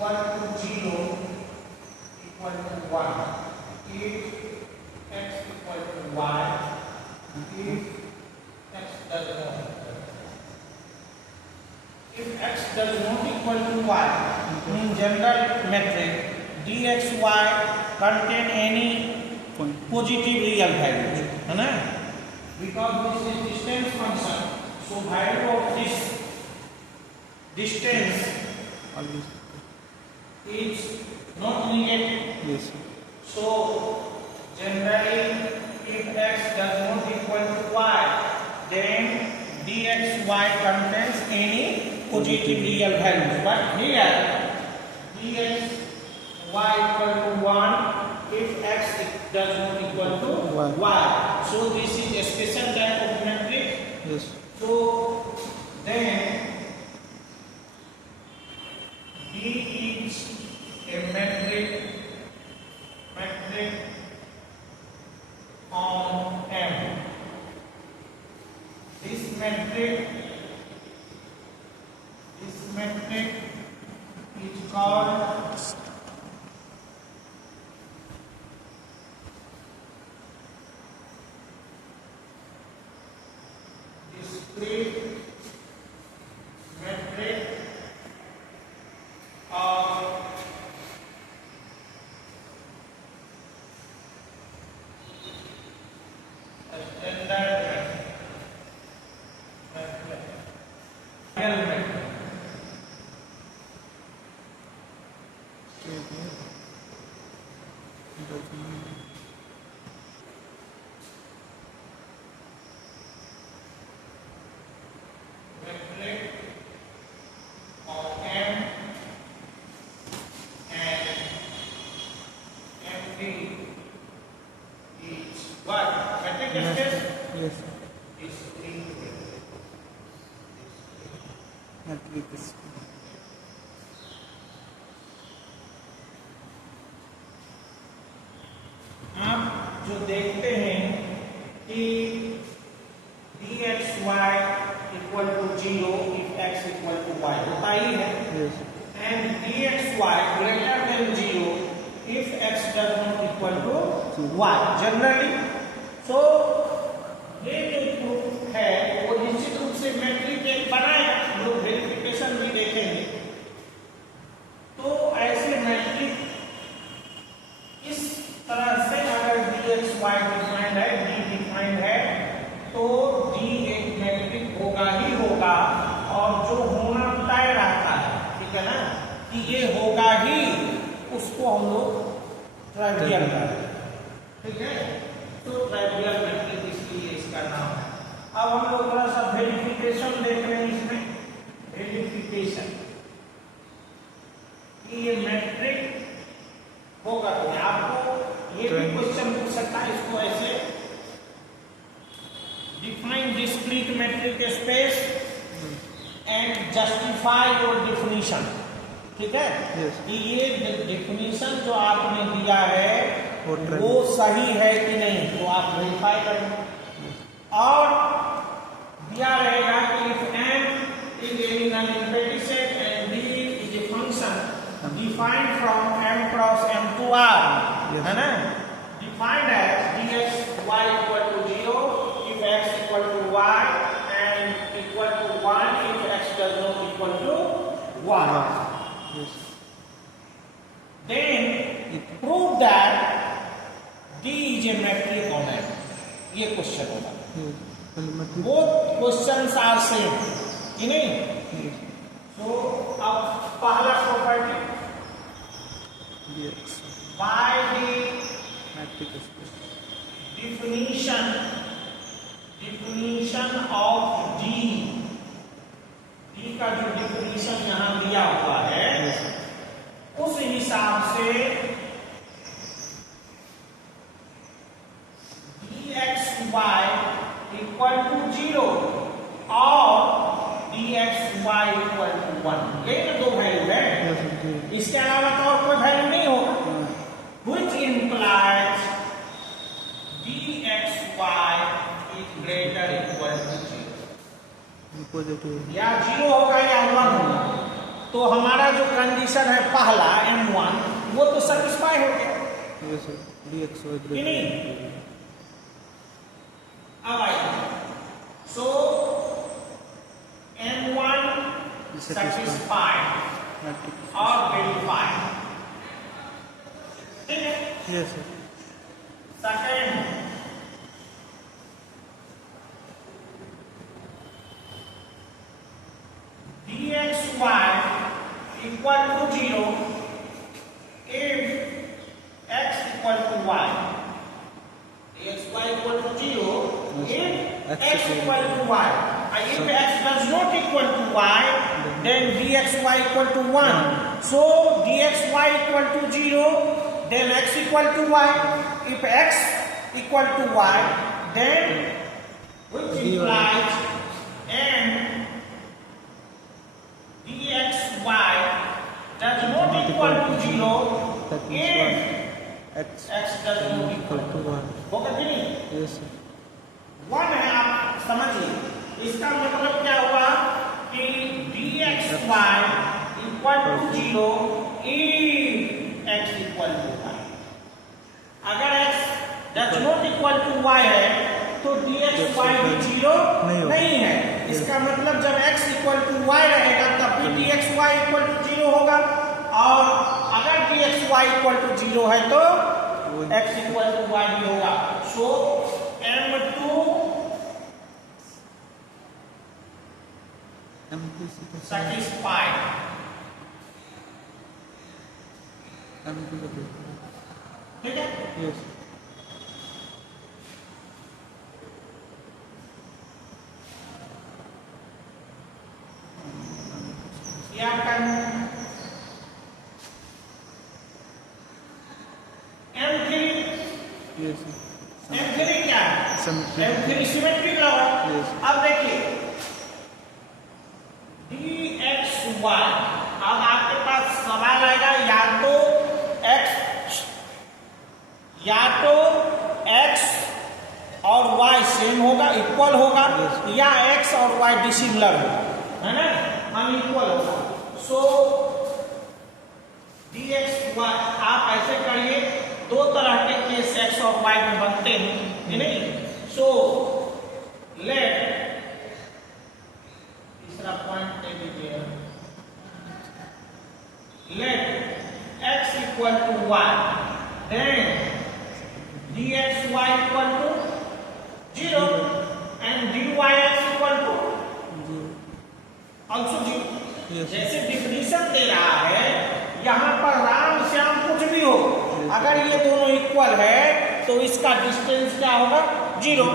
equal to 0 equal to 1. If x equal to y, if x does not equal to y, in general metric dxy contain any positive real values, है ना? Because this is distance function, so value of this distance is not negative. Yes. So generally, if x does not equal to y, then dxy contains any positive real values. But here, dxy equal to 1 if x does not equal to y. So this is a special type of metric. Yes. So then D is a metric on M. This metric is called discrete metric of standard metric. Metric of M and MD is what? Metric space Yes. is 3. Metric is आप जो देखते हैं कि dxy equal to 0 if x equal to y होता ही है, yes. and dxy greater than 0 if x does not equal to y generally. So ये जो proof है वो निश्चित रूप से मैट्रिक एक बनाएगा, हम लोग वेरिफिकेशन भी देखेंगे। तो ऐसे मैट्रिक इस तरह से अगर dxy डिफाइंड है, d डिफाइंड है, तो d एक मैट्रिक होगा ही होगा, और जो होना तय रहता है, ठीक है ना, कि ये होगा ही, उसको हम लोग ट्राइवियल करते हैं, ठीक है? तो ट्राइवियल मैट्रिक इसलिए इसका नाम है। अब हम लोग थोड़ा सा वेरिफिकेशन देख रहे हैं इसमें, वेरिफिकेशन कि ये मैट्रिक होगा। तो आपको ये भी क्वेश्चन पूछ सकता है इसको ऐसे, define discrete matric space and justify your definition, ठीक है? Yes. कि ये डेफिनेशन जो आपने दिया है वो वो सही है कि नहीं, तो आप वेरीफाई करें। और दिया रहेगा कि if m is any non-empty set and d is a function defined from m cross m to r, Yes. है ना, defined as dxy equal to 0 if x equal to y and equal to 1 if x does not equal to y. Yes. Then prove that d is a metric on M. ये question होगा। Yes. And metric. Both questions are same, ही नहीं? Yes. So अब पहला property dx by the metric space. definition of d का जो definition यहाँ दिया हुआ है, Yes. उस हिसाब से dxy equal to 0 और dxy equal to 1, ये दो वैल्यू है। Yes. Okay. इसके अलावा तो और कोई वैल्यू नहीं होगा, which implies dxy is greater equal to 0, Positive. या 0 होगा या 1 होगा, तो हमारा जो कंडीशन है पहला M1 वो तो सेटिस्फाई हो गया Yes, sir. DXY कि नहीं? अब आइए, सो M1 सेटिस्फाइड Matrix. और वेरीफाइड, ठीक है? Yes, sir. Second dxy equal to 0 if x equal to y. dxy equal to 0 if x equal to y. And if x does not equal to y, then dxy equal to 1. So dxy equal to 0, then x equal to y. If x equal to y, then which implies and dxy does not equal to 0 That if means x does not equal to 1. होगा कि नहीं? Yes, sir. 1 है, आप समझिए, इसका मतलब क्या हुआ कि dxy equal to 0 if x equal to y. अगर x does not equal to y है तो dxy भी 0 नहीं है। इसका मतलब जब x equal to y रहेगा तब भी dxy equal to 0 होगा, और अगर dxy equal to 0 है तो x equal to y भी होगा। So M2 satisfied. ठीक है? Yes. ये आपका M3 Yes, sir. M3 क्या है? Symmetry. M3 सिमेट्रिक लगा। Yes. अब देखिए dxy, अब आपके पास सवाल आएगा या तो x और y सेम होगा, इक्वल होगा, या x और y डिसिमिलर होगा, है ना, अनइक्वल होगा। सो dxy आप ऐसे करिए, दो तरह के केस x और y में बनते हैं, है नहीं? सो लेट, तीसरा पॉइंट ले लीजिए, let x equal to y, then dxy equal to 0 and dyx equal to also 0। Yes. जैसे डिफिनीशन दे रहा है, यहाँ पर राम श्याम कुछ भी हो, अगर ये दोनों इक्वल है तो इसका डिस्टेंस क्या होगा? 0।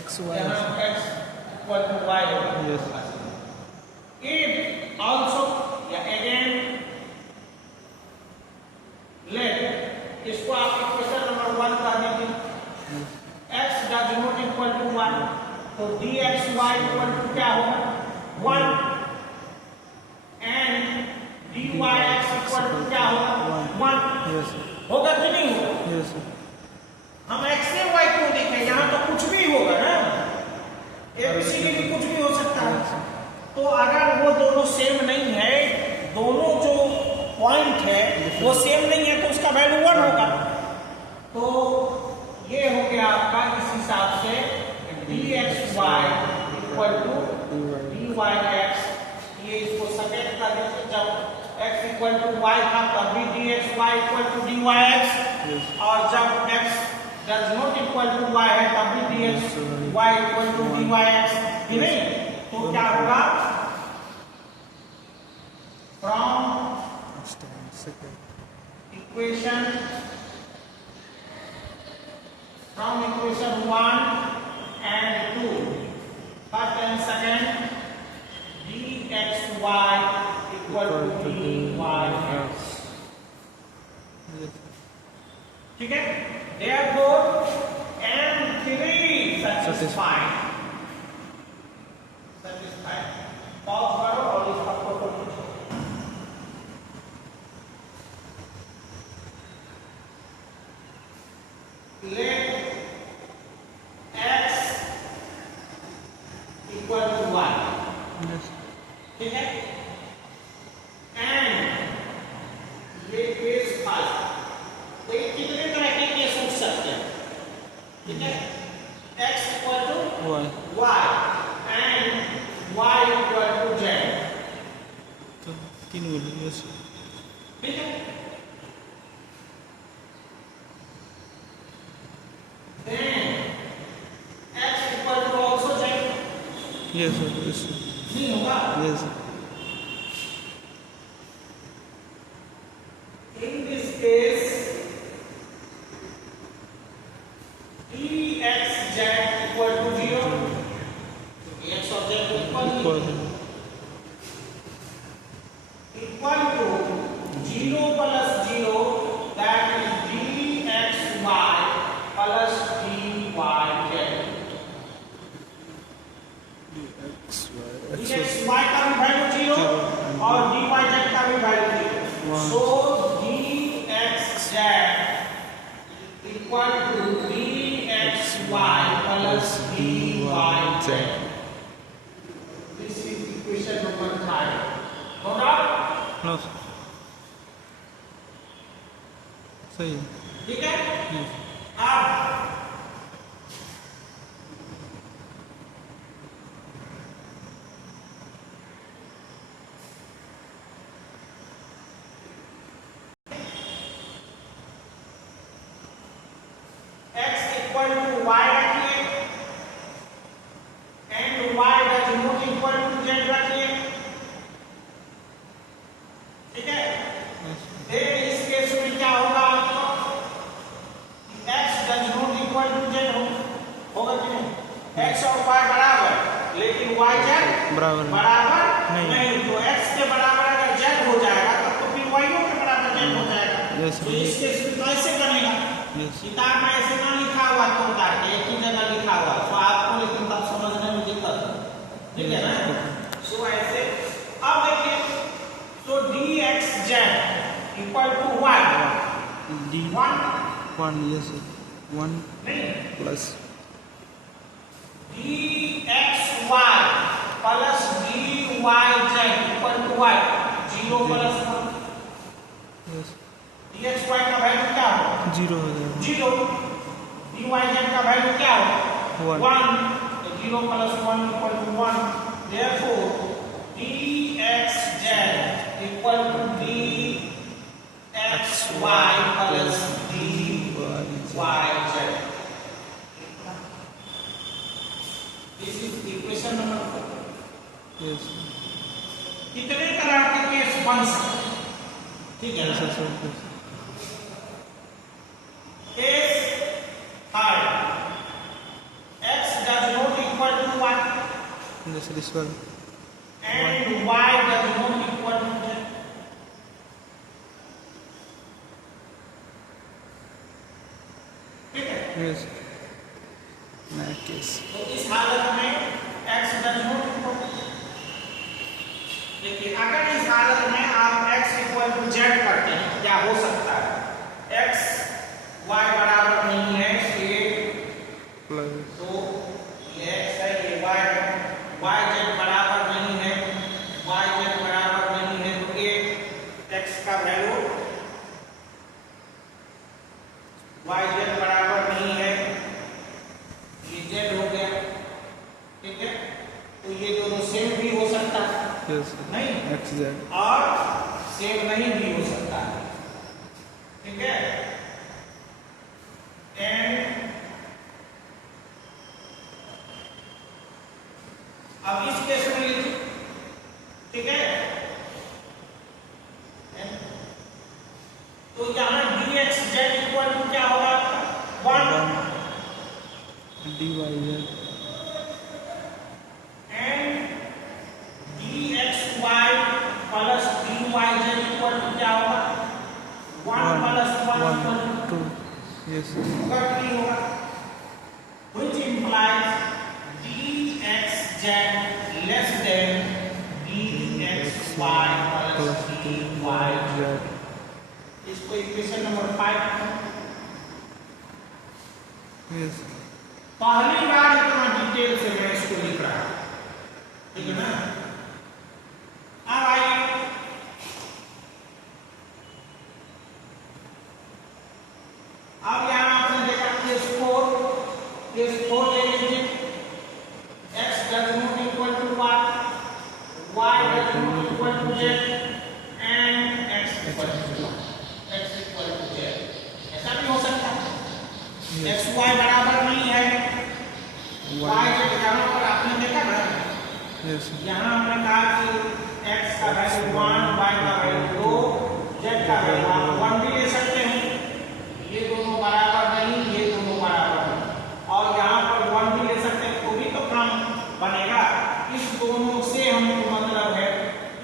X, Y. यहाँ x इक्वल टू y होगा। Yes. If also, again, let, इसको आप इक्वेशन नंबर 1 कर दीजिए। x does not equal to 1, तो dxy इक्वल टू क्या होगा? 1, and dyx इक्वल टू क्या होगा? 1 Yes, sir. होगा कि नहीं होगा? Yes, sir. हम x से y क्यों देखें? यहाँ तो कुछ भी होगा ना, ABCD भी कुछ भी हो सकता है। तो अगर वो दोनों सेम नहीं है, दोनों जो पॉइंट है वो सेम नहीं है, तो उसका वैल्यू 1 होगा। तो ये हो गया आपका इस हिसाब से dxy इक्वल टू dyx। ये इसको सकेट कर दीजिए, जब x इक्वल टू y था तब भी dxy इक्वल टू dyx, और जब x does not equal to y है तब भी dxy इक्वल टू dyx, कि नहीं? तो क्या होगा? From equation from equation 1 and 2, first and second, dxy equal to dyx. ठीक है? Therefore M3 satisfied. पॉज करो और इसका फोटो खींचो। Let x equal to 1. Yes. तो 3 बोलो यस ठीक है। Then x equal to also z yes yes नहीं होगा। Yes In this case, dxz equal to 0. X of z equal to 0 plus 0, that is dxy plus dyz. dxy का भी value 0 और dyz का भी value 0. So dxz equal to dxy plus dyz. This is equation number 5. No doubt? No सही है ठीक है। Yes अब x equal to y रखिए and y does not equal to z रखिए। ठीक है। फिर इस केस में क्या होगा आपको? x does not equal to z होगा कि नहीं? x और y बराबर, लेकिन y z बराबर बराबर नहीं। नहीं। तो x के बराबर अगर z हो जाएगा तब तो फिर y के बराबर z हो जाएगा। यस तो इस केस में तो ऐसे बनेगा। यस किताब में ऐसे ना लिखा हुआ तो काट एक ही जगह लिखा हुआ तो आपको लेकिन तब समझने में दिक्कत है। ठीक है ना? सो ऐसे अब देखिए, तो dxz equal to y D 1 1 yes 1 नहीं plus dxy plus dyz equal to y 0 plus 1 yes dxy का वैल्यू क्या होगा? 0 हो जाएगा 0 dyz का वैल्यू क्या होगा? 1 0 plus 1 equal to 1. Therefore dxz equal to dxy plus dyz. This is equation number 4. Yes कितने तरह के केस बन सकते हैं? ठीक है यस ना? Yes Case third, x does not equal to 1 yes this one and y does not equal to 10. ठीक है। यस नेक्स्ट केस तो इस हालत में x does not equal to, देखिए अगर इस हालत में आप x equal to z करते हैं क्या हो सकता है? x y बराबर नहीं है ये, प्लस तो ये x है ये y है, y z बराबर नहीं है, y z बराबर नहीं है, तो ये x का वैल्यू y z बराबर नहीं है, ये z हो गया। ठीक है। तो ये दोनों सेम भी हो सकता है यस नहीं, एक्स जेड और सेम नहीं भी हो सकता है। ठीक है। एंड अब इस केस में लिखिए। ठीक है। तो यहाँ dxz इक्वल टू क्या होगा? 1 d y z and dxy plus dyz equal to क्या होगा? 1 प्लस 1 इक्वल टू 2 यस होगा कि नहीं होगा? Which implies dxz less than dxy plus dyz. इसको इक्वेशन नंबर 5 यस पहली बार इतना डिटेल से मैं इसको लिख रहा हूं। ठीक है ना? अब आइए अब यहाँ आपने देखा केस 4 ले लीजिए। x does not equal to y does not equal to z 1, y का वैल्यू 2, z का वैल्यू आप 1 भी ले सकते हैं। ये दोनों बराबर नहीं, ये दोनों बराबर नहीं, और यहाँ पर 1 भी ले सकते हैं, तो भी तो काम बनेगा। इस दोनों से हमको मतलब है,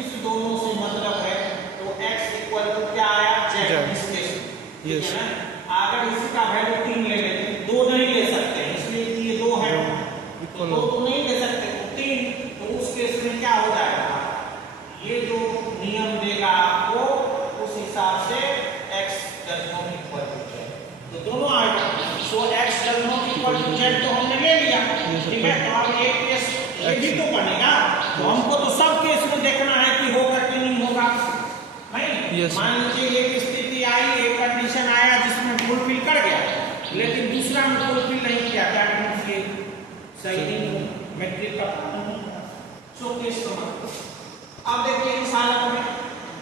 इस दोनों से मतलब है, तो x इक्वल टू क्या आया, z इस केस में, ठीक है ना। अगर इसी का वैल्यू 3 ले लेते, 2 नहीं ले सकते, इसलिए कि ये 2 है, तो 2 तो नहीं ले सकते, तो 3, तो उस केस में क्या हो जाएगा, ये जो नियम देगा आपको उस हिसाब से x does not equal to z, तो दोनों आएगा। So x does not equal to z तो हमने ले लिया, ठीक है। तो अब एक केस ये भी तो बनेगा, तो हमको तो सब केस में देखना है कि होगा कि नहीं होगा, नहीं। मान लीजिए एक स्थिति आई, एक कंडीशन आया जिसमें फुलफिल कर गया, लेकिन दूसरा में फुलफिल नहीं किया, क्या सही नहीं, मैट्रिक का सो केस तो अब देखिए इस हालत में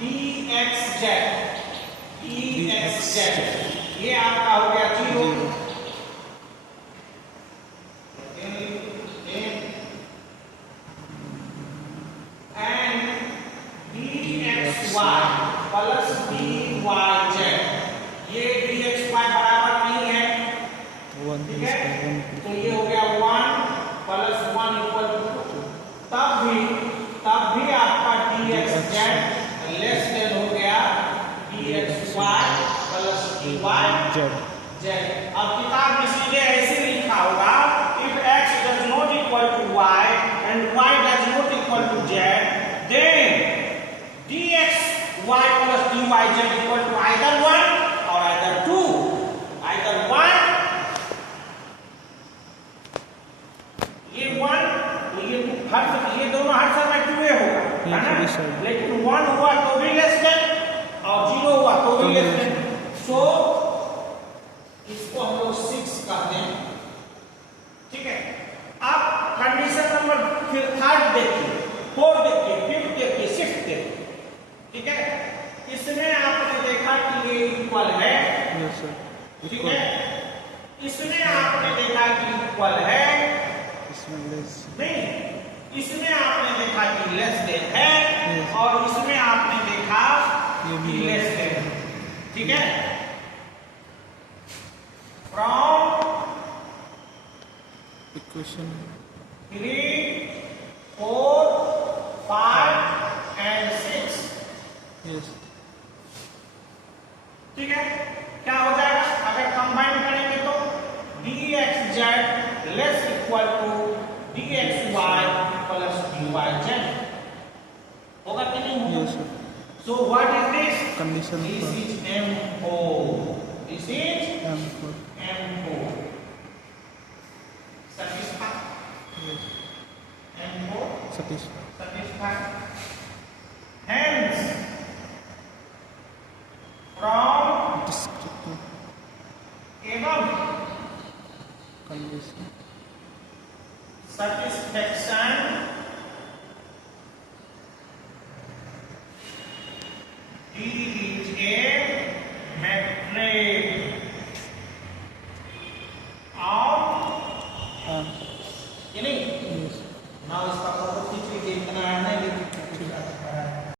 dxz ये आपका हो गया 0, एंड dxy प्लस dyz, ये dxy बराबर नहीं है, ठीक है, तो ये हो गया 1 प्लस 1 इक्वल टू, तब भी आपका dxz लेस देन हो गया dxy प्लस dyz। अब किताब में सीधे ऐसे लिखा होगा, if x does not equal to y and y does not equal to z, then dxy plus dyz equal to either 1 or either 2, either 1, ये 1 तो ये दोनों हर समय 2 होगा, है ना, लेकिन 1 हुआ तो भी लेस देन और 0 हुआ तो भी लेस देन, सो इसको हम लोग 6 कहते हैं, ठीक है। अब कंडीशन नंबर फिर 3 देखिए, 4 देखिए, 5 देखिए, 6 देखिए, ठीक है। इसमें आपने देखा कि ये इक्वल है, ठीक है, इसमें आपने देखा कि इक्वल है, नहीं, इसमें आपने देखा कि लेस देन है, और इसमें आपने देखा कि लेस देन, ठीक है। फ्रॉम इक्वेशन 3, 4, 5 एंड 6, ठीक है। क्या हो जाएगा अगर कंबाइन करेंगे तो dxz less equal to dxy plus dyz होगा कि नहीं होगा? So what is this? Condition This for is M4. This is M4. M4. Satisfied? Yes. M4 Satisfied.